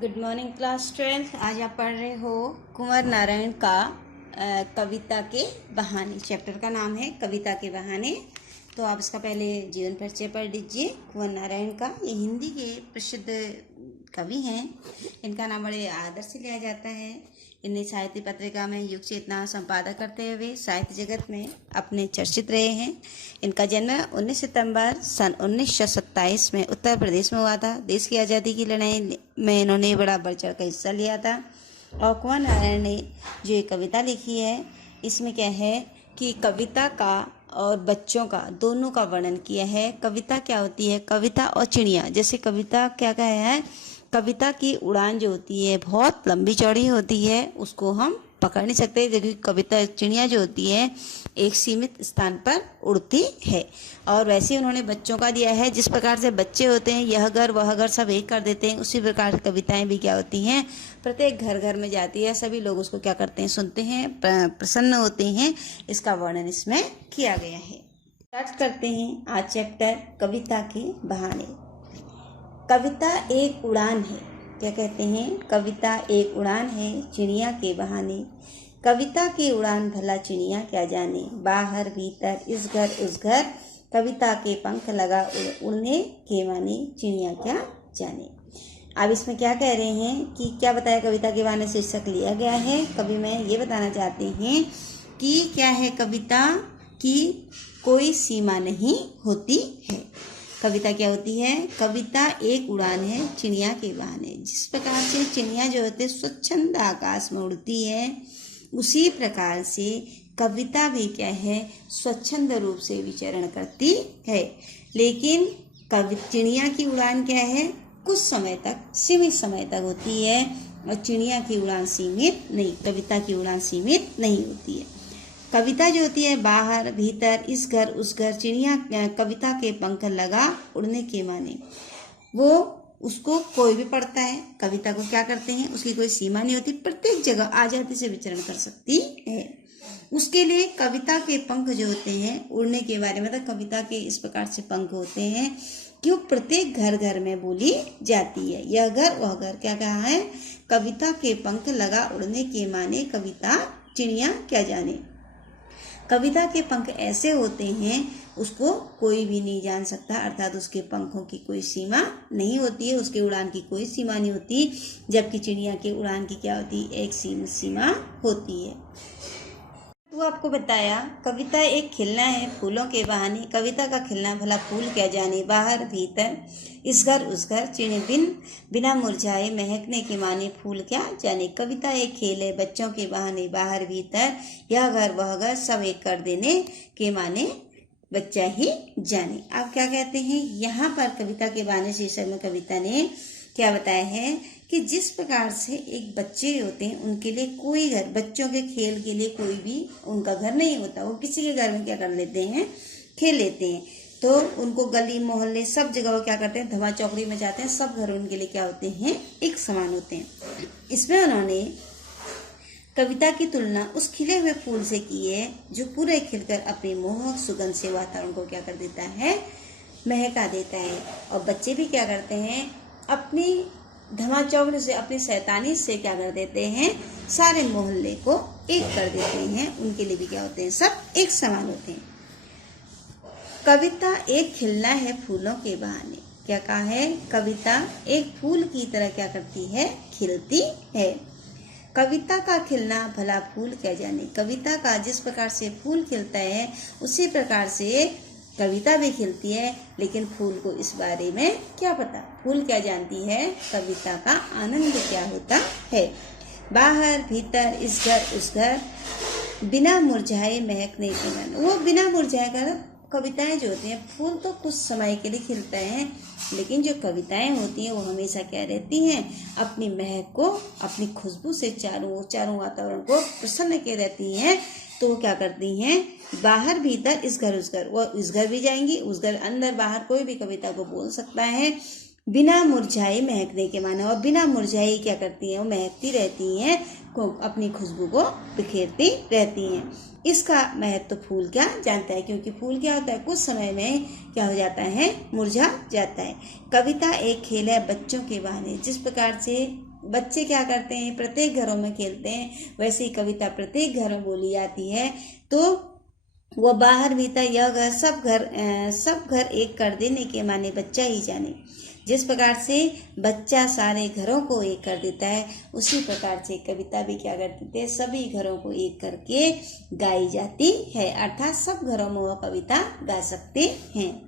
Good morning class 12। आज आप पढ़ रहे हो कुंवर नारायण का कविता के बहाने। चैप्टर का नाम है कविता के बहाने। तो आप इसका पहले जीवन परिचय पढ़ लीजिए। कुंवर नारायण का ये हिंदी के प्रसिद्ध कवि हैं। इनका नाम बड़े आदर से लिया जाता है। इन्हें साहित्य पत्रिका में युग चेतना संपादक करते हुए साहित्य जगत में अपने चर्चित रहे हैं। इनका जन्म 19 सितंबर सन 1927 में उत्तर प्रदेश में हुआ था। देश की आज़ादी की लड़ाई में इन्होंने बड़ा बढ़ चढ़ कर हिस्सा लिया था। और कुंवर नारायण ने जो ये कविता लिखी है, इसमें क्या है कि कविता का और बच्चों का दोनों का वर्णन किया है। कविता क्या होती है? कविता और चिड़िया। जैसे कविता क्या है, कविता की उड़ान जो होती है बहुत लंबी चौड़ी होती है, उसको हम पकड़ नहीं सकते, क्योंकि कविता चिड़िया जो होती है एक सीमित स्थान पर उड़ती है। और वैसे उन्होंने बच्चों का दिया है। जिस प्रकार से बच्चे होते हैं यह घर वह घर सब एक कर देते हैं, उसी प्रकार कविताएं भी क्या होती हैं, प्रत्येक घर घर में जाती है। सभी लोग उसको क्या करते हैं, सुनते हैं, प्रसन्न होते हैं। इसका वर्णन इसमें किया गया है। स्टार्ट करते हैं आज चैप्टर कविता के बहाने। कविता एक उड़ान है। क्या कहते हैं? कविता एक उड़ान है चिड़िया के बहाने। कविता की उड़ान भला चिड़िया क्या जाने, बाहर भीतर इस घर उस घर, कविता के पंख लगा उड़ने के माने, चिड़िया क्या जाने। अब इसमें क्या कह रहे हैं कि क्या बताया, कविता के बहाने शीर्षक लिया गया है। कवि में ये बताना चाहते हैं कि क्या है, कविता की कोई सीमा नहीं होती है। कविता क्या होती है? कविता एक उड़ान है चिड़िया के बहाने। जिस प्रकार से चिड़िया जो होते हैं स्वच्छंद आकाश में उड़ती है, उसी प्रकार से कविता भी क्या है, स्वच्छंद रूप से विचरण करती है। लेकिन चिड़िया की उड़ान क्या है, कुछ समय तक, सीमित समय तक होती है। और चिड़िया की उड़ान सीमित नहीं, कविता की उड़ान सीमित नहीं होती है। कविता जो होती है बाहर भीतर इस घर उस घर, चिड़िया कविता के पंख लगा उड़ने के माने। वो उसको कोई भी पढ़ता है, कविता को क्या करते हैं, उसकी कोई सीमा नहीं होती, प्रत्येक जगह आजादी से विचरण कर सकती है। उसके लिए कविता के पंख जो होते हैं उड़ने के बारे में, मतलब कविता के इस प्रकार से पंख होते हैं कि वो प्रत्येक घर घर में बोली जाती है। यह घर वह घर, क्या कहा है, कविता के पंख लगा उड़ने के माने, कविता चिड़िया क्या जाने। कविता के पंख ऐसे होते हैं उसको कोई भी नहीं जान सकता, अर्थात उसके पंखों की कोई सीमा नहीं होती है, उसके उड़ान की कोई सीमा नहीं होती। जबकि चिड़िया के उड़ान की क्या होती है, एक सीमा होती है। तो आपको बताया कविता एक खिलना है फूलों के बहाने। कविता का खिलना भला फूल क्या जाने, बाहर भीतर इस घर उस घर, चिड़िया बिना मुरझाए महकने के माने, फूल क्या जाने। कविता एक खेल है बच्चों के बहाने, बाहर भीतर यह घर वह घर सब एक कर देने के माने, बच्चा ही जाने। आप क्या कहते हैं, यहाँ पर कविता के बहाने शीर्षक में कविता ने क्या बताया है कि जिस प्रकार से एक बच्चे होते हैं उनके लिए कोई घर, बच्चों के खेल के लिए कोई भी उनका घर नहीं होता, वो किसी के घर में क्या कर लेते हैं, खेल लेते हैं। तो उनको गली मोहल्ले सब जगह वो क्या करते हैं, धमा चौकड़ी में जाते हैं, सब घर उनके लिए क्या होते हैं, एक समान होते हैं। इसमें उन्होंने कविता की तुलना उस खिले हुए फूल से की है जो पूरे खिलकर अपनी मोहक सुगंध से वातावरण को क्या कर देता है, महका देता है। और बच्चे भी क्या करते हैं, अपनी धमाचौकड़ी से, अपनी शैतानी से क्या कर देते हैं, सारे मोहल्ले को एक कर देते हैं। उनके लिए भी क्या होते हैं, सब एक समान होते हैं। कविता एक खिलना है फूलों के बहाने। क्या कहा है, कविता एक फूल की तरह क्या करती है, खिलती है। कविता का खिलना भला फूल क्या जाने। कविता का जिस प्रकार से फूल खिलता है उसी प्रकार से कविता भी खिलती है, लेकिन फूल को इस बारे में क्या पता, फूल क्या जानती है, कविता का आनंद क्या होता है। बाहर भीतर इस घर उस घर, बिना मुरझाए महकने के मन। वो बिना मुरझाए कर, कविताएं जो होती हैं, फूल तो कुछ समय के लिए खिलते हैं, लेकिन जो कविताएं होती हैं वो हमेशा क्या रहती हैं, अपनी महक को, अपनी खुशबू से चारों वातावरण को प्रसन्न के रहती हैं। तो वो क्या करती हैं, बाहर भीतर इस घर उस घर, वो इस घर भी जाएंगी उस घर, अंदर बाहर कोई भी कविता को बोल सकता है। बिना मुरझाए महकने के माने, और बिना मुरझाए क्या करती हैं, वो महकती रहती हैं, अपनी खुशबू को बिखेरती रहती हैं। इसका महत्व फूल क्या जानता है, क्योंकि फूल क्या होता है, कुछ समय में क्या हो जाता है, मुरझा जाता है। कविता एक खेल है बच्चों के बहाने। जिस प्रकार से बच्चे क्या करते हैं, प्रत्येक घरों में खेलते हैं, वैसे ही कविता प्रत्येक घर में बोली जाती है। तो वह बाहर भीतर यह घर सब घर एक कर देने के माने बच्चा ही जाने। जिस प्रकार से बच्चा सारे घरों को एक कर देता है, उसी प्रकार से कविता भी क्या करती है, सभी घरों को एक करके गाई जाती है, अर्थात सब घरों में वह कविता गा सकते हैं।